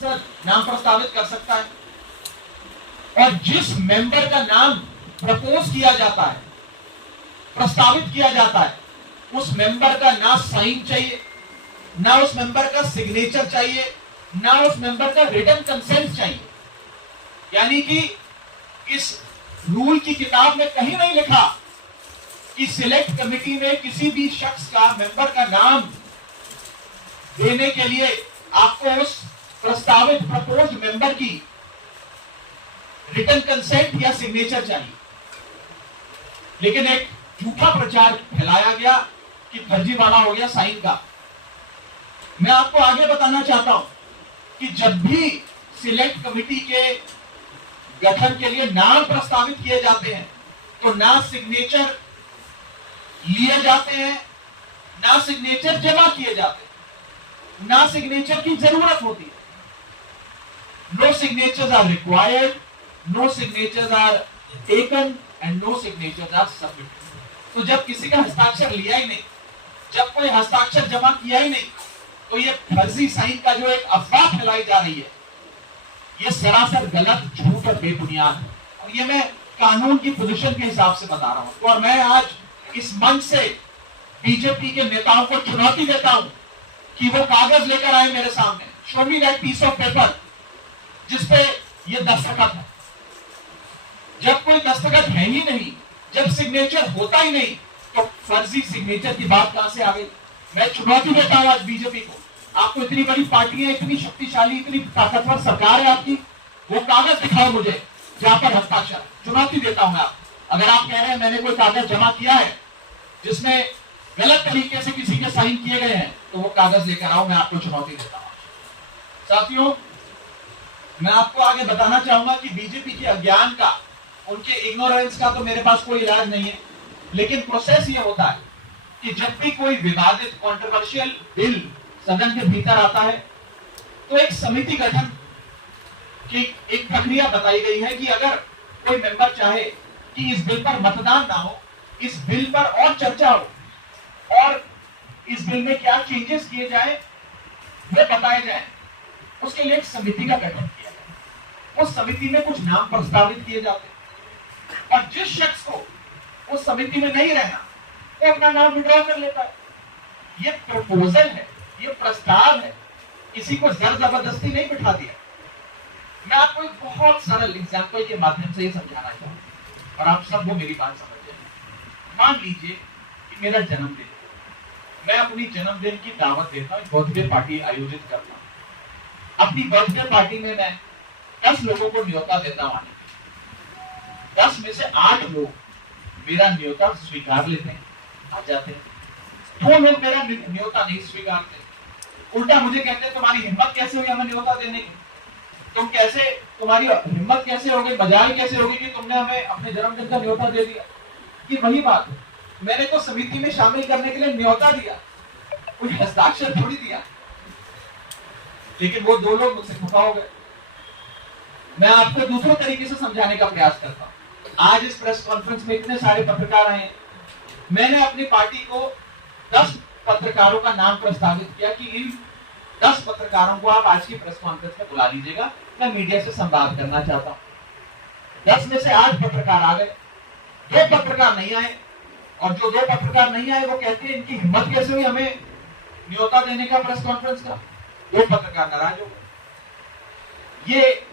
नाम प्रस्तावित कर सकता है और जिस मेंबर का नाम प्रपोज किया जाता है, प्रस्तावित किया जाता है, उस मेंबर का ना साइन चाहिए, ना उस मेंबर का सिग्नेचर चाहिए, ना उस मेंबर का रिटन कंसेंट चाहिए। यानी कि इस रूल की किताब में कहीं नहीं लिखा कि सिलेक्ट कमेटी में किसी भी शख्स का, मेंबर का नाम देने के लिए आपको उस प्रस्तावित प्रपोज्ड मेंबर की रिटन कंसेंट या सिग्नेचर चाहिए। लेकिन एक झूठा प्रचार फैलाया गया कि फर्जीवाड़ा हो गया साइन का। मैं आपको आगे बताना चाहता हूं कि जब भी सिलेक्ट कमेटी के गठन के लिए नाम प्रस्तावित किए जाते हैं तो ना सिग्नेचर लिए जाते हैं, ना सिग्नेचर जमा किए जाते हैं, ना सिग्नेचर की जरूरत होती है। No signatures are required, no signatures are taken and no signatures are submitted. तो जब किसी का हस्ताक्षर लिया ही नहीं, जब कोई हस्ताक्षर जमा किया ही नहीं, तो ये फर्जी साइन का जो एक अफवाह फैलाई जा रही है, ये सरासर गलत, झूठ और बेबुनियाद है। और ये मैं कानून की पोजीशन के हिसाब से बता रहा हूं। और मैं आज इस मंच से बीजेपी के नेताओं को चुनौती देता हूं कि वो कागज लेकर आए मेरे सामने, show me that piece of paper जिसपे ये दस्तखत है। जब कोई दस्तखत है ही नहीं, जब सिग्नेचर होता ही नहीं, तो फर्जी सिग्नेचर की बात कहां से आ गई? मैं चुनौती देता हूं आज बीजेपी को, आपको इतनी बड़ी पार्टी है, इतनी शक्तिशाली, इतनी ताकतवर सरकार है आपकी, वो कागज दिखाओ मुझे जहां पर हस्ताक्षर। चुनौती देता हूं मैं आप, अगर आप कह रहे हैं मैंने कोई कागज जमा किया है जिसमें गलत तरीके से किसी के साइन किए गए हैं, तो वो कागज लेकर आओ, मैं आपको चुनौती देता हूं। साथियों, मैं आपको आगे बताना चाहूंगा कि बीजेपी के अज्ञान का, उनके इग्नोरेंस का तो मेरे पास कोई इलाज नहीं है। लेकिन प्रोसेस ये होता है कि जब भी कोई विवादित कंट्रोवर्शियल बिल सदन के भीतर आता है तो एक समिति गठन की एक प्रक्रिया बताई गई है कि अगर कोई मेंबर चाहे कि इस बिल पर मतदान ना हो, इस बिल पर और चर्चा हो और इस बिल में क्या चेंजेस किए जाए वे बताए जाए, उसके लिए एक समिति का गठन किया जाए। उस समिति में कुछ नाम प्रस्तावित किए जाते हैं और जिस शख्स को उस समिति में नहीं रहना वो अपना नाम विड्रॉ कर लेता है। ये प्रपोजल है, ये प्रस्ताव है, किसी को जर जबरदस्ती नहीं बिठा दिया। मैं आपको एक बहुत सरल एग्जाम्पल के माध्यम से ये समझाना चाहूंगा और आप सब वो मेरी बात समझ जाए। मान लीजिए कि मेरा जन्मदिन, मैं अपनी जन्मदिन की दावत देता हूं, बर्थडे पार्टी आयोजित करता हूं। अपनी बर्थडे पार्टी में मैं 10 लोगों को न्योता देता हूं आने। 10 में से 8 लोग मेरा न्योता स्वीकार लेते हैं, आ जाते हैं। 2 लोग मेरा न्योता नहीं स्वीकारते, उल्टा मुझे कहते हैं तुम्हारी हिम्मत कैसे हुई हमें न्योता देने की, तुम्हारी हिम्मत कैसे हो गई, मजाल कैसे होगी कि तुमने हमें अपने जन्मदिन का न्योता दे दिया। कि वही बात है, मैंने तो समिति में शामिल करने के लिए न्योता दिया, कोई हस्ताक्षर थोड़ी दिया। लेकिन वो 2 लोग मुझसे खफा हो गए। मैं आपको दूसरे तरीके से समझाने का प्रयास करता हूं। आज इस प्रेस कॉन्फ्रेंस में इतने सारे पत्रकार आए हैं, मैंने अपनी पार्टी को 10 पत्रकारों का नाम प्रस्तावित किया कि इन 10 पत्रकारों को आप आज की प्रेस कॉन्फ्रेंस में बुला लीजिएगा, मैं मीडिया से संवाद करना चाहता हूं। 10 में से 8 पत्रकार आ गए, 2 पत्रकार नहीं आए, और जो 2 पत्रकार नहीं आए वो कहते हैं इनकी हिम्मत कैसे हुई हमें न्योता देने का प्रेस कॉन्फ्रेंस का। 2 पत्रकार नाराज हो गए। ये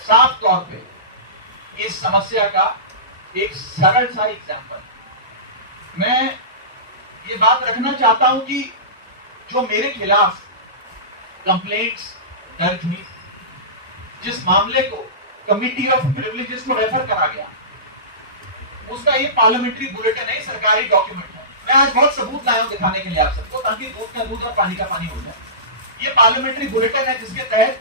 साफ तौर पे इस समस्या का एक सरल सा एग्जाम्पल। मैं ये बात रखना चाहता हूं कि जो मेरे खिलाफ कंप्लेंट्स दर्ज हुई, जिस मामले को कमिटी ऑफ प्रिविलेजेस को रेफर करा गया, उसका ये पार्लियामेंट्री बुलेटिन है, सरकारी डॉक्यूमेंट है। मैं आज बहुत सबूत लाया हूं दिखाने के लिए आप सबको, ताकि दूध का दूध और पानी का पानी हो जाए। ये पार्लियामेंट्री बुलेटिन है जिसके तहत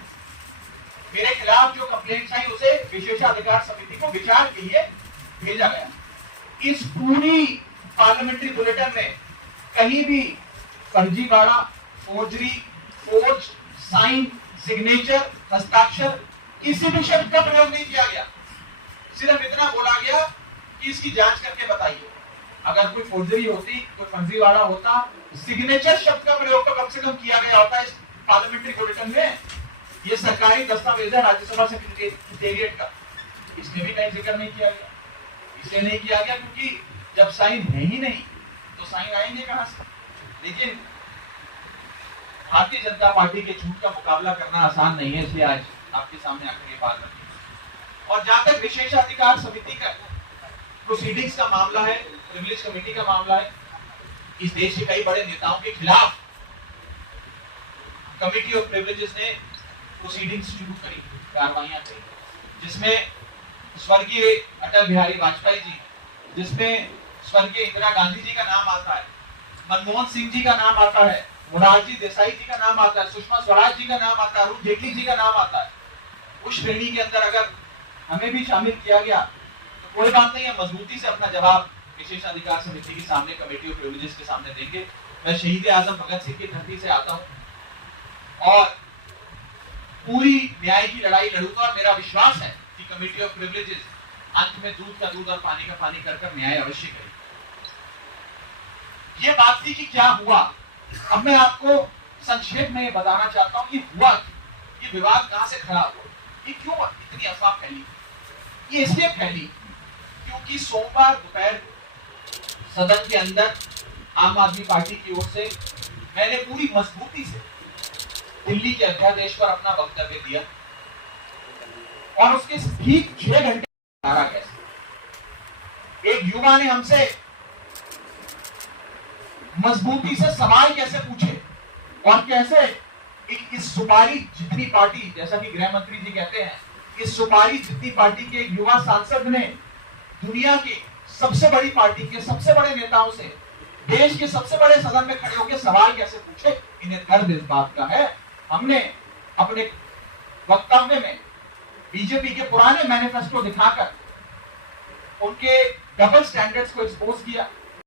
मेरे खिलाफ जो कंप्लेंट्स आई उसे विशेषाधिकार समिति को विचार के लिए भेजा गया। इस पूरी पार्लियामेंट्री बुलेटिन में कहीं भी फर्जीवाड़ा, फोर्जरी, फोर्ज, साइन, सिग्नेचर, हस्ताक्षर, किसी भी शब्द का प्रयोग नहीं किया गया। सिर्फ इतना बोला गया कि इसकी जांच करके बताइए। अगर कोई फोर्जरी होती, कोई फर्जीवाड़ा होता, सिग्नेचर शब्द का प्रयोग तो कम से कम किया गया होता। इस पार्लियामेंट्री बुलेटिन में ये सरकारी दस्तावेज है राज्यसभा सेक्रेटेरिएट का, इसमें भी कहीं जिक्र नहीं किया गया। इसलिए नहीं किया गया क्योंकि जब साइन है ही नहीं तो साइन आएंगे कहां से। लेकिन भारतीय जनता पार्टी के झूठ का मुकाबला करना आसान नहीं है, इसलिए आज आपके सामने आकर ये बात रखी। और जहां तक विशेषाधिकार समिति का प्रोसीडिंग्स का मामला है, प्रिविलेज कमेटी का मामला है, इस देश के कई बड़े नेताओं के खिलाफ कमिटी ऑफ प्रिविलेजेस ने प्रोसीडिंग्स शुरू करी, कार्रवाइयां करी, जिसमें स्वर्गीय अटल बिहारी वाजपेयी जी, जिसमें स्वर्गीय इंदिरा गांधी जी का नाम आता है, मनमोहन सिंह जी का नाम आता है, मोरारजी देसाई जी का नाम आता है, सुषमा स्वराज जी का नाम आता है, अरुण जेटली जी का नाम आता है। उस श्रेणी के अंदर अगर हमें भी शामिल किया गया तो कोई बात नहीं है, मजबूती से अपना जवाब विशेषाधिकार समिति के सामने, कमेटी ऑफ प्रिविलेजेस के सामने देंगे। मैं शहीद आजम भगत सिंह की धरती से आता हूं और पूरी न्याय की लड़ाई लड़ूंगा और मेरा विश्वास है कि कमेटी ऑफ प्रिविलेजेस अंत में दूध का दूध और पानी का पानी कर न्याय अवश्य करेगी। ये बात थी कि क्या हुआ। अब मैं आपको संक्षेप में ये बताना चाहता हूं कि हुआ, ये विवाद कहां से खड़ा हुआ, ये क्यों इतनी अफवाह फैली। ये इसलिए फैली क्योंकि सोमवार दोपहर सदन के अंदर आम आदमी पार्टी की ओर से मैंने पूरी मजबूती से दिल्ली के अध्यादेश पर अपना वक्तव्य दिया और उसके ठीक 6 घंटे कैसे एक युवा ने हमसे मजबूती से सवाल कैसे पूछे और कैसे इस सुपारी जितनी पार्टी, जैसा कि गृह मंत्री जी कहते हैं, इस सुपारी जितनी पार्टी के एक युवा सांसद ने दुनिया की सबसे बड़ी पार्टी के सबसे बड़े नेताओं से देश के सबसे बड़े सदन में खड़े होकर सवाल कैसे पूछे। इन्हें दर्द इस बात का है। हमने अपने वक्तव्य में बीजेपी के पुराने मैनिफेस्टो दिखाकर उनके डबल स्टैंडर्ड्स को एक्सपोज किया।